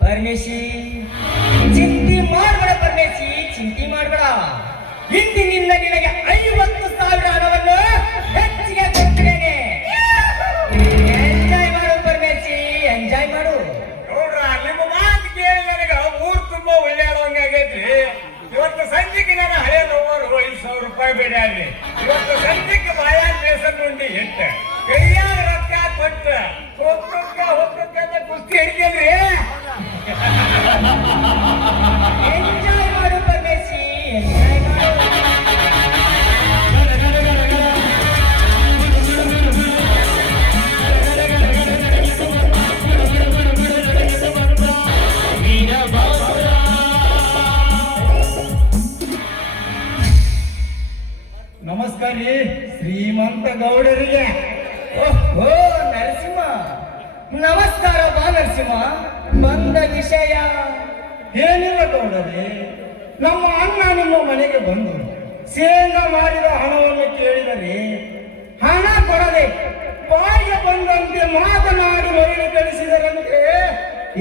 ಪರಮೇಶಿ ಚಿಂತೆ ಮಾಡಬೇಡ ಪರಮೇಶಿ, ಚಿಂತೆ ಮಾಡಬೇಡ. ಇಂದಿನಿಂದ ನಿನಗೆ 50,000 ಹಣವನ್ನು ಹೆಚ್ಚಿಗೆ ಕೊಡ್ತೇನೆ. ಎಂಜಾಯ್ ಮಾಡು ಪರಮೇಶಿ, ಎಂಜಾಯ್ ಮಾಡು. ನೋಡ್ರ, ನಿಮ್ಮ ಮಾತು ಕೇಳಿ ನನಗೆ ಊರು ತುಂಬಾ ಒಳ್ಳೆಯದಂಗಾಗೈತಿ. ಇವತ್ತು ಸಂಜೆಗೆ ನನ್ನ ಹಳೆ ನೋವರು 5,000 ರೂಪಾಯಿ ಬೇಡ ಅಲ್ಲಿ. ಇವತ್ತು ಸಂಜೆಗೆ ಮಾಯಾ ದೇಶದ ನುಂಡಿ ಇಟ್ಟ ಕೈಯಾಗ ರೊಕ್ಕ ಕೊಟ್ಟ ಹೋಗ್ತಕ್ಕ ಕುಸ್ತಿ ಹಿಡಿದ್ರಿ. ಎಂಜಾಯ್ ಮಾಡು ಪರಮೇಶಿ, ಎಂಜಾಯ್ ಮಾಡು. ನಮಸ್ಕಾರ ರೀ ಶ್ರೀಮಂತ ಗೌಡರಿಗೆ. ಓಹೋ ನರಸಿಂಹ, ನಮಸ್ಕಾರ ಬಾ ನರಸಿಂಹ. ಬಂದ ವಿಷಯ ಏನಿಲ್ಲ ಗೌಡರೇ, ನಮ್ಮ ಅಣ್ಣ ನಿಮ್ಮ ಮನೆಗೆ ಬಂದು ಶೇಂಗಾ ಮಾಡಿದ ಹಣವನ್ನು ಕೇಳಿದರೆ ಹಣ ಕೊಡದೆ ಬಾಯಿಗೆ ಬಂದಂತೆ ಮಾತನಾಡಿ ಮನೆಗೆ ಕಳಿಸಿದರಂತೆ.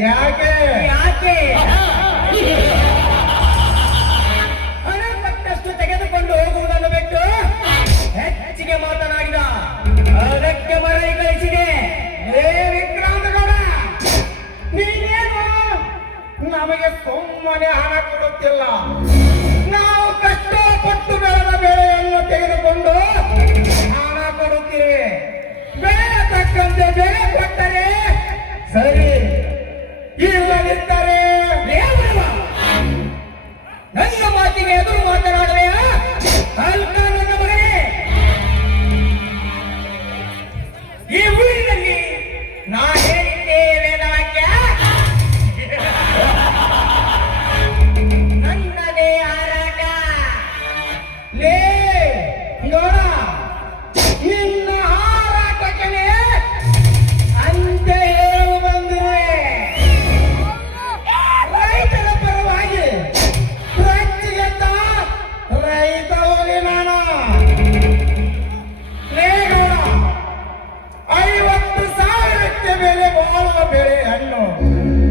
ಯಾಕೆ ಯಾಕೆ ಹಣ ಕೊಟ್ಟಷ್ಟು ತೆಗೆದುಕೊಂಡು ಹೋಗುವುದನ್ನು ಬಿಟ್ಟು ಹೆಚ್ಚಿಗೆ ಮಾತನಾಡಿದ. ಅದಕ್ಕೆ ಮರಳಿ ಕಳಿಸಿದೆ. ಏ ವಿಕ್ರಾಂತಗೌಡ, ನೀನೇನು ನಮಗೆ ಸುಮ್ಮನೆ ಹಣ ಕೊಡುತ್ತಿಲ್ಲ. ನಾವು ಕಷ್ಟಪಟ್ಟು ಬೆಳೆದ ಬೆಳೆಯನ್ನು ತೆಗೆದುಕೊಂಡು ಹಣ ಕೊಡುತ್ತೇವೆ. ಬೆಳೆ ತಕ್ಕಂತೆ ಬೆಲೆ ಕೊಟ್ಟರೆ ಸರಿ, ಇಲ್ಲದಿದ್ದರೆ ನನ್ನ ಮಾತಿಗೆ ಎದುರು ಮಾತನಾಡುವೆಯಾ? ಅಲ್ಪ ನನ್ನ ಮಗನೇ, ಈ ಊರಿನಲ್ಲಿ ನಾ ಹೇಳಿದ್ದೇವೆ ವಾಕ್ಯ ನನ್ನದೇ ಹಾರಾಟ. ಲೇ ನೋಡ, ನಿನ್ನ ಹಾರಾಟಕ್ಕೆ ಅಂತ ಹೇಳಲು ಬಂದಿರುವೆ. ರೈತರ ಪರವಾಗಿ ರಚ್ಚಿಗೆದ್ದ ರೈತ ಹೋಗಿ ನಾನು. ಲೇ ಗೌಡ, 50,000ಕ್ಕೆ ಬೆಲೆ ಬಾಳುವ ಬೆಳೆ ಹಣ್ಣು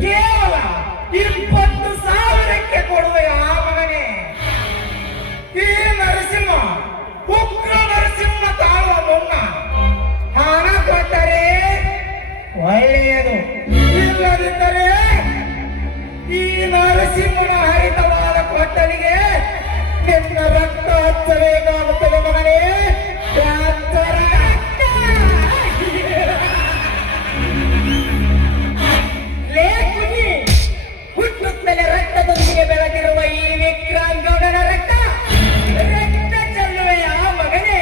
ಕೇವಲ 20,000ಕ್ಕೆ ಕೊಡುವ ಆ ಮಗನೇ. ಈ ನರಸಿಂಹ ಉಗ್ರ ನರಸಿಂಹ ತಾಳುವ ಮುನ್ನ ಹಣ ಕೊಟ್ಟರೆ ಒಳ್ಳೆಯದು, ಇಲ್ಲದಿದ್ದರೆ ಈ ನರಸಿಂಹನ ಹರಿತವಾದ ಕೊಟ್ಟಲಿಗೆ ನಿನ್ನ ರಕ್ತ ಹಚ್ಚಬೇಕಾಗುತ್ತದೆ ಮಗನೇ. ಎತ್ತರ ಲೇ ಕುನಿ, ಹುಟ್ಟುತ್ತಲೇ ರಕ್ತದೊಂದಿಗೆ ಬೆಳೆದಿರುವ ಈ ವಿಕ್ರಾಂತಗೌಡನ ರಕ್ತ ಚೆಲ್ಲುವೆಯ ಮಗನೇ.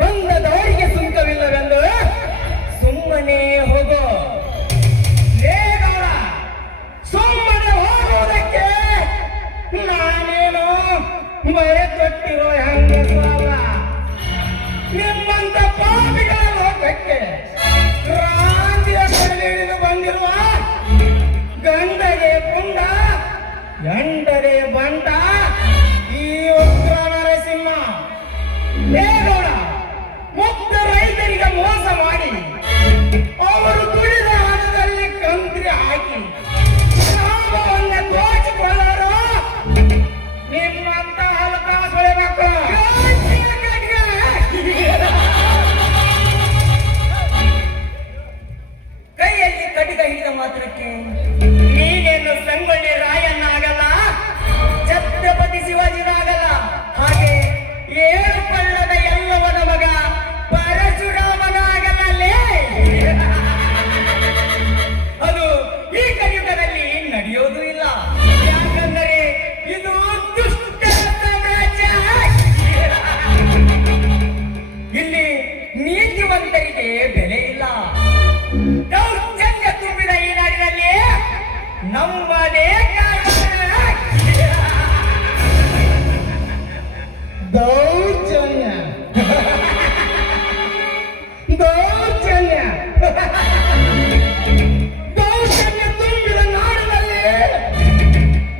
ಬಂದದವರಿಗೆ ಸುಂಕವಿಲ್ಲವೆಂದು ಸುಮ್ಮನೆ ಹೋಗೋ. ಲೇ ಗೌಡ, ಸುಮ್ಮನೆ ಹೋಗುವುದಕ್ಕೆ ನಾನೇನು ಮರೆ ಕೊಟ್ಟಿರೋ ಹೆಂಗಸಲ್ಲ. ನಿಮ್ಮಂತ ಪಾಪಿಗಳ ಲೋಕಕ್ಕೆ ಕ್ರಾಂತಿಯ ಕಡೆಯಿಳಿದು ಬಂದಿರುವ ಗಂಡಗೆ ಪುಂಡ ಗಂಡಗೆ ಬಂಡ ಈ ಉಗ್ರ ನರಸಿಂಹ. ದೇಗೌಡ ಮುಕ್ತ ರೈತರಿಗೆ ಮೋಸ ಮಾಡಿ ಅವರು ದುಡಿದ ಹಣದಲ್ಲಿ ಕಂತ್ರಿ ಹಾಕಿ ಲಾಭವನ್ನು ದೋಚಿಕೊಳ್ಳರು ನಿಮ್ಮಂತ ಹಲಕಾಸುಳೆ ಮಕ್ಕಳು. ಕೈಯಲ್ಲಿ ಕಡಿಗ ಹಿಡಿದ ಮಾತ್ರಕ್ಕೆ ನೀನೇನು ಸಂಗೊಳ್ಳಿ ರಾಯಣ್ಣಾಗಲ್ಲ, ಛತ್ರಪತಿ ಶಿವಾಜಿನಾಗಲ್ಲ. ಹಾಗೆ 7 ಪಳ್ಳದ ಎಲ್ಲವನ ಮಗ ಪರಶುರಾಮನಾಗಲೇ. ಅದು ಈ ಕಲಿಯುಗದಲ್ಲಿ ನಡೆಯೋದು ಇಲ್ಲ. ಯಾಕಂದರೆ ಇದು ದುಷ್ಟ ಸಾಮ್ರಾಜ್ಯ. ಇಲ್ಲಿ ನೀತಿವಂತರಿಗೆ ಬೆಲೆ ಇಲ್ಲ. ದೌರ್ಜನ್ಯ ತುಂಬಿದ ಈ ನಾಡಿನಲ್ಲಿ ನಮ್ಮದೇ ದೌರ್ಜನ್ಯ ದೌರ್ಜನ್ಯ ದೌರ್ಜನ್ಯ ತುಂಬಿದ ನಾಡಿನಲ್ಲಿ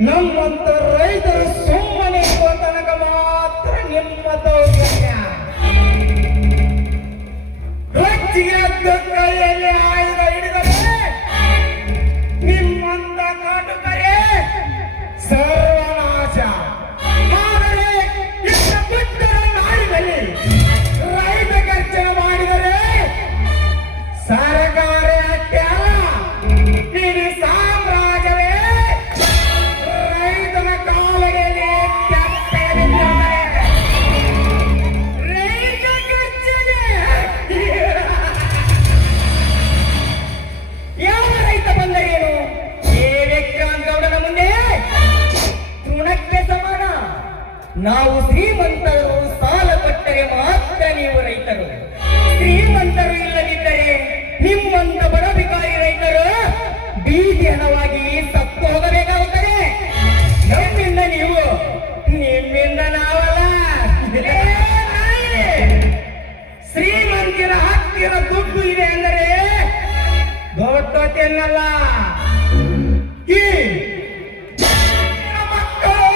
ನಮ್ಮಂತ ರೈತರು ಸುಮ್ಮನೆ ಇರುವ ತನಕ ಮಾತ್ರ ನಿಮ್ಮ ದೌರ್ಜನ್ಯ. ರೊಚ್ಚಿಗೆ ಅದ್ದ ಕೈಯಲ್ಲಿ ಆಯುಧ ಹಿಡಿದರೆ ನಿಮ್ಮಂತ ಕಾಟುಕರೇ ಸರ್ವನಾಶ. ಆದರೆ ಇಷ್ಟ ಬಿಟ್ಟರ ನಾಡಿನಲ್ಲಿ ರೈತ ಖರ್ಚು ಮಾಡಿದರೆ ಸರ್ಕಾರ ಅಷ್ಟೇ ಅಲ್ಲ, ಇಡೀ ಸಾಮ್ರಾಜ್ಯವೇ ರೈತನ ಕಾಲಡಿಯಲ್ಲಿ ಕೆತ್ತಲಿದ್ದಾರೆ. ರೈತ ಖರ್ಚಿಗೆ ಯಾವ ರೈತ ಬಂದರೇನು? ಏ ವಿಕ್ರಾಂತಗೌಡನ ಮುಂದೆ ತೃಣಕ್ಕೆ ಸಮಾನ. ನಾವು ಶ್ರೀಮಂತರು, ಸಾಲ ಕೊಟ್ಟರೆ ಮಾತ್ರ ನೀವು ರೈತರು. ಶ್ರೀಮಂತರು ಇಲ್ಲದಿದ್ದರೆ ನಿಮ್ಮಂತ ಬಡ ಬಿಕಾರಿ ರೈತರು ಬೀದಿ ಹಣವಾಗಿ ಸತ್ತು ಹೋಗಬೇಕಾಗುತ್ತದೆ. ನಮ್ಮಿಂದ ನೀವು, ನಿಮ್ಮಿಂದ ನಾವಲ್ಲ. ಶ್ರೀಮಂತರ ಹತ್ತಿರ ದುಡ್ಡು ಇದೆ ಅಂದರೆ ದೊಡ್ಡತೆನ್ನಲ್ಲ. ಈ ಮಕ್ಕಳು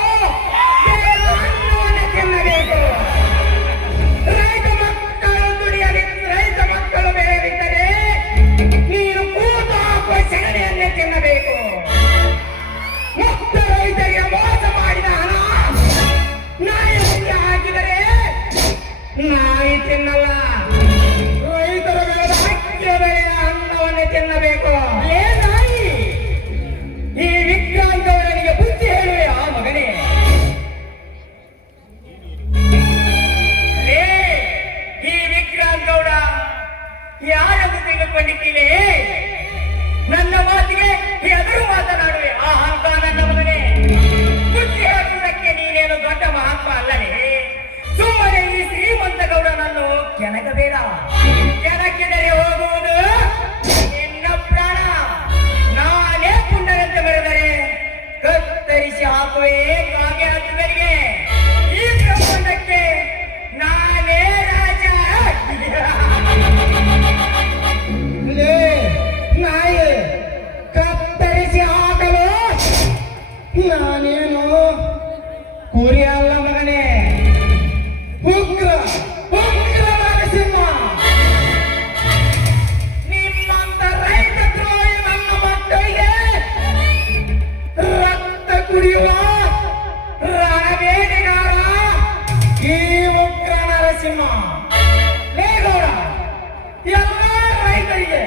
ನೀನು ಕುರಿ ಅಲ್ಲ ಮಗನೇ, ಉಗ್ರ ಉಗ್ರ ನರಸಿಂಹ. ನಿಮ್ಮಂತ ರೈತ ದ್ರೋಹಿ ನನ್ನ ಮಕ್ಕಳಿಗೆ ರಕ್ತ ಕುಡಿಯುವ ರಣಬೇಟೆಗಾರ ಈ ಉಗ್ರ ನರಸಿಂಹ. ಲೇಗೌಡ, ಎಲ್ಲ ರೈತರಿಗೆ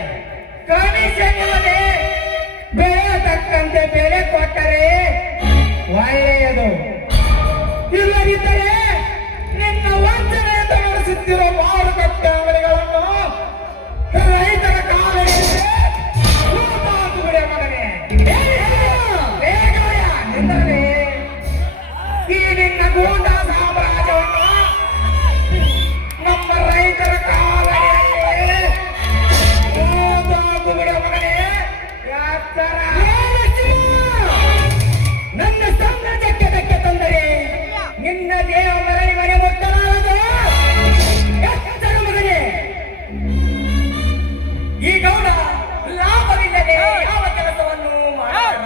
ಕಮಿಷನ್ ಇಲ್ಲದೆ ಬೆಳೆ ತಕ್ಕಂತೆ ಬೆಲೆ ಕೊಟ್ಟರೆ ಒಳ್ಳೆಯದು. ಇಲ್ಲದಿದ್ದರೆ ನಿನ್ನ ವಂಚನೆಯಿಂದ ನಡೆಸುತ್ತಿರುವ ಮಾರುಕಟ್ಟೆ ಅಂಗಡಿಗಳನ್ನು ರೈತರ ಕಾಲಡಿಯಲ್ಲಿ ಬಿಡ ಮಗನೇ. ನಿಂದರೆ ಈ ನಿನ್ನ ಗೂಂಡ ಸಾಮ್ರಾಜ್ಯವನ್ನು ನಮ್ಮ ರೈತರ ಕಾಲಡಿಯಲ್ಲಿ ಬಿಡ ಮಗನೇ. ಯಾತರ ನನ್ನ ಸಾಮ್ರಾಜ್ಯಕ್ಕೆ ಧಕ್ಕೆ ತಂದರೆ ನಿನ್ನ ದೇಹ ಮರಳಿ ಮನೆ ಮುಟ್ಟಲಾರದು. ಎಚ್ಚರ ಮಗನೇ. ಈ ಗೌಡ ಲಾಭವಿಲ್ಲದೆ ಯಾವ ಕೆಲಸವನ್ನು ಮಾಡಲ್ಲ.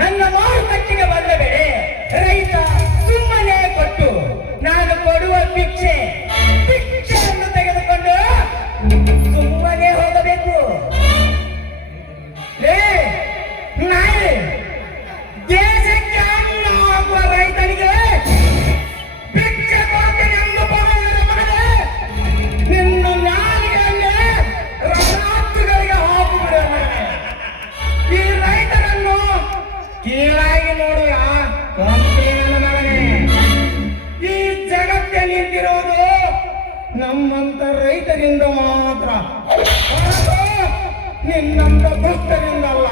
ನನ್ನ ಮಾರುಕಟ್ಟೆಗೆ ಬಂದ ಬೆಳೆ ರೈತ ಸುಮ್ಮನೆ ಕೊಟ್ಟು ನಾನು ಕೊಡುವ ಭಿಕ್ಷೆಯನ್ನು ತೆಗೆದುಕೊಂಡು ಸುಮ್ಮನೆ ಹೋಗಬೇಕು. ನಾಯಿ ದೇಶಕ್ಕೆ ಅನ್ನ ಆಗುವ ರೈತನಿಗೆ ಭಿಕ್ಷೆ ಕೊಡ್ತೇನೆ ಎಂದು ಬರೆಯುವ ಮಗನೇ, ನಿನ್ನ ನಾಲಿಗೆಯನ್ನೇ ರಾತ್ರಿಗಳಿಗೆ ಹಾಕುಬಿಡುವ ಮಗನೇ. ಈ ರೈತರನ್ನು ಕೀಳಾಗಿ ನೋಡುವ ಕಂಪನಿಯನ್ನು ಮಗನೇ. ಈ ಜಗತ್ತೇ ನಿಂತಿರುವುದು ನಮ್ಮಂತ ರೈತರಿಂದ ಮಾತ್ರ, ನಿನ್ನಂತ ದುಷ್ಟರಿಂದಲ್ಲ.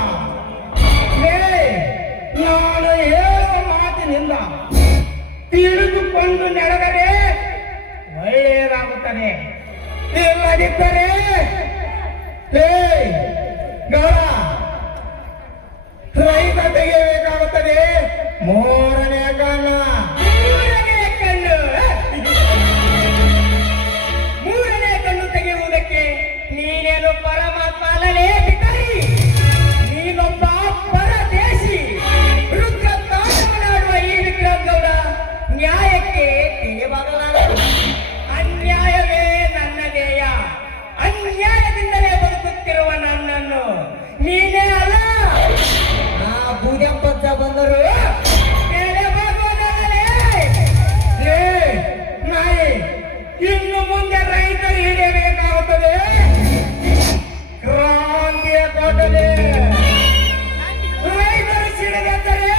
ನಾನು ಹೇಳುವ ಮಾತಿನಿಂದ ತಿಳಿದುಕೊಂಡು ನಡೆದರೆ ಒಳ್ಳೆಯದಾಗುತ್ತದೆ. ಇಲ್ಲದಿದ್ದರೆ ಗೌಡ ರೈತ ತೆಗೆಯಬೇಕಾಗುತ್ತದೆ. ಮೂರನೇ ಕಣ್ಣು ತೆಗೆಯುವುದಕ್ಕೆ ನೀನೇನು ಪರಮಾತ್ಮ ಅಲ್ಲಲೇ ಬಿಟ್ಟರಿ. ನೀನೊಬ್ಬ ಪರದೇಶಿ ರುದ್ರ ತಾಂಡವನಾಡುವ ಈ ವಿಕ್ರಮಗೌಡ ನ್ಯಾಯಕ್ಕೆ ತಿಳಿಯಬಾರದು. ಅನ್ಯಾಯವೇ ನನ್ನ ಧ್ಯೇಯ. ಅನ್ಯಾಯದಿಂದಲೇ ಬದುಕುತ್ತಿರುವ ನನ್ನನ್ನು ನೀನೇ ಅಲ್ಲ ಆ ಬೂದ್ಯಪ್ಪತ್ತ ಬಂದರು ನಾಯಿ. ಇನ್ನು ಮುಂದೆ ರೈತರು ಹಿಡಿಯಬೇಕಾಗುತ್ತದೆ ಕ್ರಾಂತಿಯ ಕೋಟಲೆ. ರೈತರು ಸಿಡಿದೆಂದರೆ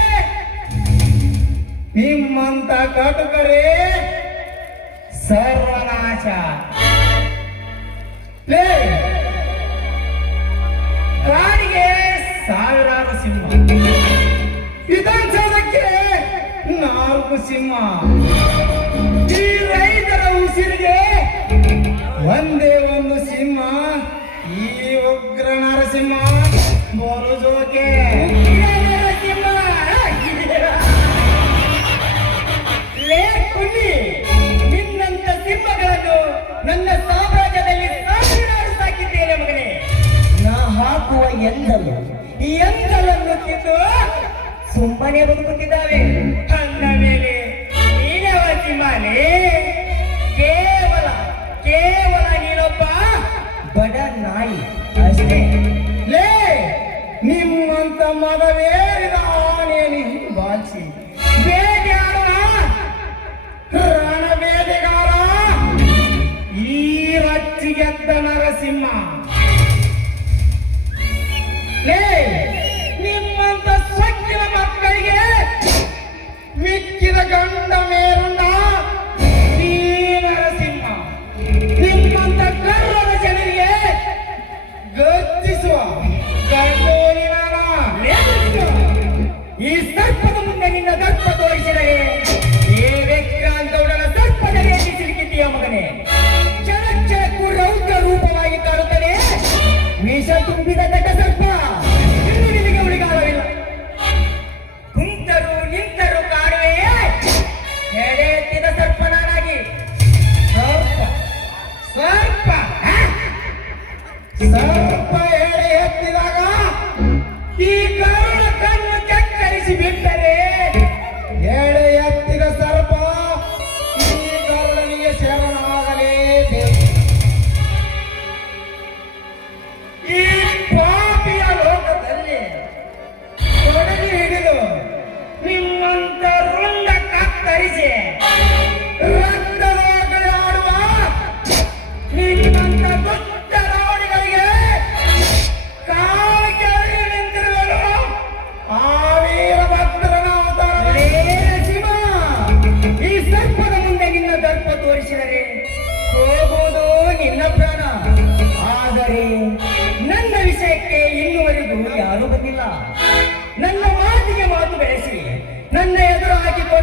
ನಿಮ್ಮಂತ ಕಟುಕರೇ ಸರ್ವನಾಶ. ಕಾಡಿಗೆ ಸಾವಿರಾರು ಸಿಂಹ, ವಿಧಾನಸೌಧಕ್ಕೆ 4 ಸಿಂಹ. ಈ ರೈತರ ಉಸಿರಿಗೆ ಒಂದೇ ಒಂದು ಸಿಂಹ, ಈ ಉಗ್ರ ನರಸಿಂಹ. ಬೋಲು ಜೋಕೆ ನಿನ್ನಂತ ಸಿಂಹಗಳನ್ನು ನನ್ನ ಸಾಮ್ರಾಜ್ಯದಲ್ಲಿ ಸಾವಿರಾರು ಸಾಕಿದ್ದೇನೆ ಮಗನೇ. ನಾ ಹಾಕುವ ಎಂದಲನ್ನು ತಿಂದು ಸುಮ್ಮನೆ ಬದುಕುತ್ತಿದ್ದಾವೆ. ಅಂದ ಮೇಲೆ ನೀನವ ಸಿಂಹನೇ? ಕೇವಲ ನೀನೊಬ್ಬ ಬಡ ನಾಯಿ ಅಷ್ಟೇ. ನಿಮ್ಮಂತ ಮದವೇರಿದ ಆನೆಯನ್ನು ಹಿಂಬಾಲಿಸಿ ಬೇಟೆಯಾಡುವ ರಣಬೇಟೆಗಾರ ಈ ರಚ್ಚಿಗೆದ್ದ ನರಸಿಂಹ. ನಿಮ್ಮಂತ ಸೊಕ್ಕಿನ ಮಕ್ಕಳಿಗೆ ಮಿಕ್ಕಿದ ಗಂಡ ಮೇರುಂಡ ಈ ನರಸಿಂಹ. ನಿಮ್ಮಂತ ಕರ್ರದ ಜನರಿಗೆ ಗರ್ಜಿಸುವ ಗಂಡೋಲಿನ ಈ ಸರ್ಪದ ಮುಂದೆ ನಿನ್ನ ದರ್ಪ ತೋರಿಸಿದರೆ ಈ ವಿಕ್ರಾಂತೌಡನ ಸರ್ಪದ ರೀತಿ ಸಿಲುಕಿದ್ದೀಯ ಮಗನೇ. ಕ್ಷಣಕ್ಕೂ ರೌದ್ರ ರೂಪವಾಗಿ ಕಾಣುತ್ತದೆ ವಿಷ ತುಂಬಿದ ದಟ್ಟ ಸರ್ಪ.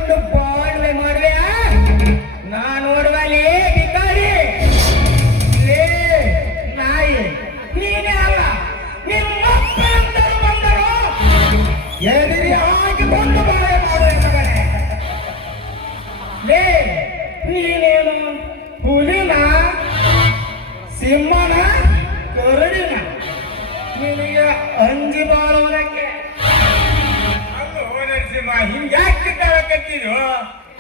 ಮಾಡಿಕೊಂಡು ಬಾಳ್ವೆ ಮಾಡುವೆ ನಾ ನೋಡುವಲ್ಲಿ ಬಿಕಾರಿ ಲೇ ನಾಯಿ ನೀನೇ ಅಲ್ಲ ನಿಮ್ಮಪ್ಪ ಅಂತರು ಬಂದರು ಎದುರಿ ಹಾಕಿಕೊಂಡು ಬಾಳ್ವೆ ಮಾಡುವೆ ಮಗನೇ ಲೇ ನೀನೇನು ಹುಲಿನ ಸಿಂಹನ ಕರಡಿನ ನಿನಗೆ ಅಂಜಿ ಬಾಳೋದಕ್ಕೆ ಅಲ್ಲೋ ನರಸಿಂಹ ಹಿಂಗ್ಯಾಕೆ ಕತ್ತಿದ್ರು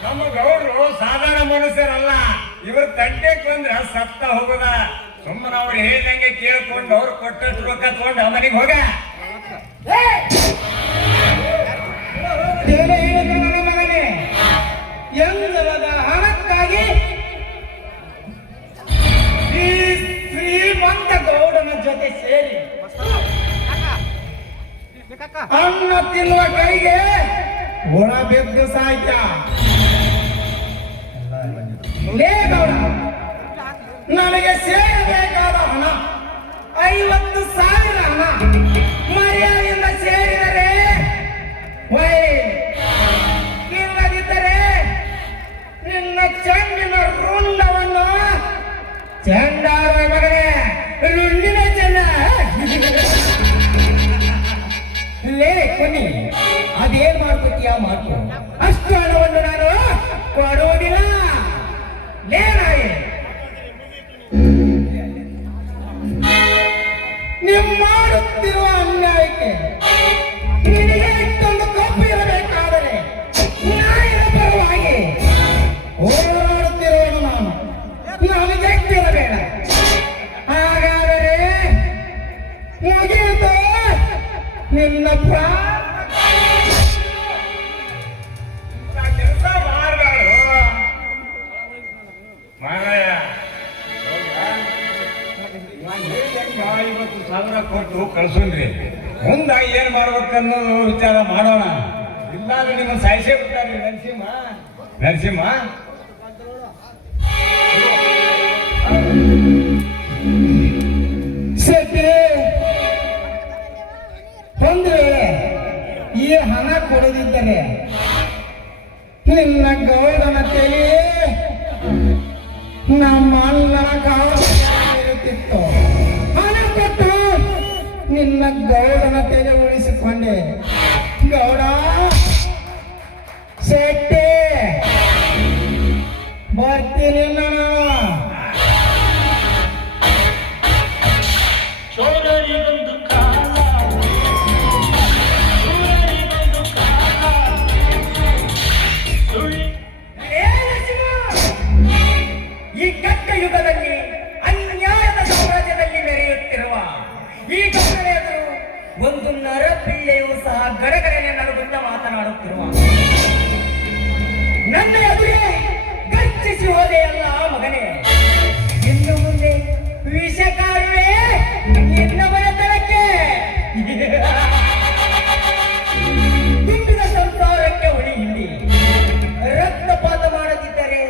ನಮ್ಮ ಗೌಡ್ರು ಸಾಧಾರಣ ಮನುಷ್ಯರಲ್ಲ ಇವ್ರ ತಂಟೆಗೆ ಬಂದ್ರ ಸತ್ತ ಹೋಗುದ ಸುಮ್ಮನೆ ಅವ್ರು ಹೇಳ್ದಂಗೆ ಕೇಳ್ಕೊಂಡು ಅವ್ರು ಕೊಟ್ಟಷ್ಟು ರೊಕ್ಕ ತಗೊಂಡು ಮನೆಗೆ ಹೋಗ ದೇವ ಹೇಳಿದ್ರು ನನ್ನ ಮಗನೇ ಎಂದರದ ಹಣಕ್ಕಾಗಿ ಈ ಶ್ರೀಮಂತ ಗೌಡನ ಜೊತೆ ಸೇರಿ ಅನ್ನ ತಿನ್ನುವ ಕೈಗೆ ಒಳ ಬೆದ್ದು ಸಾಯ್ತ ಲೇ ಗೌಡ ನನಗೆ ಸೇರಬೇಕಾದ ಹಣ 50,000 ಹಣ ಮರ್ಯಾದೆಯಿಂದ ಸೇರಿದರೆ ಇಲ್ಲದಿದ್ದರೆ ನಿನ್ನ ಚೆಂಡಿನ ರುಂಡವನ್ನು ಚೆಂಡಾರ ಮಗನೇ ರುಂಡಿನ ಚೆನ್ನ ಲೇ ಕೊನಿ ಅದೇನ್ ಮಾಡ್ಕೊತೀಯ ಮಾಡ್ಕೊ ಅಷ್ಟು ಹಣವನ್ನು ನಾನು ಕೊಡುವುದಿಲ್ಲ ಲೇ ನಾಯಿ ನೀವು ಮಾಡುತ್ತಿರುವ ಅನ್ಯಾಯಕ್ಕೆ ನಿನಗೆ ಇಷ್ಟೊಂದು ಕಪ್ಪು ಇರಬೇಕಾದರೆ ನಾಯಿನ ಪರವಾಗಿ ಹೋರಾಡುತ್ತಿರುವನು ನಾನು ನನಗೆ ಇರಬೇಡ ಹಾಗಾದರೆ ಮುಗಿಯಿತು ನಿನ್ನ ಕೆಲಸ ಮಾಡಬೇಡ ಮಾರಾಯ 50,000 ಕೊಟ್ಟು ಕಳ್ಸೋನ್ರಿ ಮುಂದೆ ಏನ್ ಮಾಡ್ಬೇಕನ್ನೋದು ವಿಚಾರ ಮಾಡೋಣ ಇಲ್ಲಾಂದ್ರೆ ನಿಮ್ಮ ಸಾಯಿಸೇ ಬಿಟ್ಟಾರಿ ನರಸಿಂಹ ಸದ್ಯ ಒಂದು ವೇಳೆ ಈ ಹಣ ಕೊಡದಿದ್ದರೆ ನಿನ್ನ ಗೌಡನ ತಲೆ ನಮ್ಮ ಅಣ್ಣನ ಕಾವಲಿರುತ್ತಿತ್ತು ಹಣ ಕೊಟ್ಟು ನಿನ್ನ ಗೌಡನ ತಲೆ ಉಳಿಸಿಕೊಂಡೆ ಗೌಡ ಶೆಟ್ಟಿ ಬರ್ತೀನಿ ನಾನು ಚೋರರಿಗೊಂದು ಕಾಲ ಚೋರರಿಗೊಂದು ಕಾಲ ಈ ಕೆಟ್ಟ ಯುಗದಲ್ಲಿ ಅನ್ಯಾಯದ ಸಾಮ್ರಾಜ್ಯದಲ್ಲಿ ಮೆರೆಯುತ್ತಿರುವ ಈ ಗೌಡನ ಎದುರು ಒಂದು ನರಪಿಳ್ಳೆಯೂ ಸಹ ಗರಗರನೆ ನಡುಗುತ್ತಾ ಮಾತನಾಡುತ್ತಿರುವ ನನ್ನ ಎದುರೇ ಗರ್ಜಿಸಿ ಹೋದೆಯಲ್ಲ ಮಗನೇ ಇನ್ನು ಮುಂದೆ ವಿಷ ಕಾಡುವೆ ನಿನ್ನ ಮನೆತನಕ್ಕೆ ತುಂಬಿದ ಸಂಸಾರಕ್ಕೆ ಹೊಳಿ ಹಿಂಡಿ ರಕ್ತಪಾತ ಮಾಡದಿದ್ದರೆ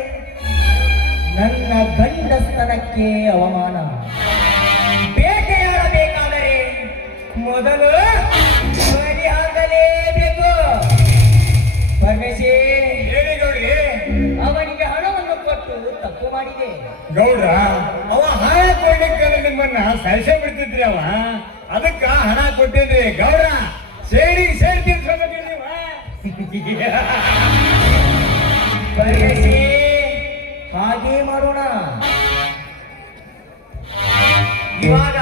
ನನ್ನ ಗಂಡಸ್ತನಕ್ಕೆ ಅವಮಾನ ಬೇಟೆಯಾಡಬೇಕಾದರೆ ಮೊದಲು ಬಲಿ ಹಾಕಲೇಬೇಕು ಪರಮೇಶಿ ಹೇಳಿ ಗೌಡ್ರಿ ಅವನಿಗೆ ಹಣವನ್ನು ಕೊಟ್ಟು ತಪ್ಪು ಮಾಡಿದೆ ಗೌಡ್ರ ಅವ ಹಣ ಕೊಡ್ಲಿಕ್ಕೆ ನಿಮ್ಮನ್ನ ಸರಿಸೇ ಬಿಡ್ತಿದ್ರಿ ಅವ ಅದಕ್ಕ ಹಣ ಕೊಟ್ಟಿದ್ರಿ ಗೌಡ್ರ ಸೇರ್ತೀನಿ ಪರಮೇಶಿ ಹಾಗೆ ಮಾಡೋಣ ಇವಾಗ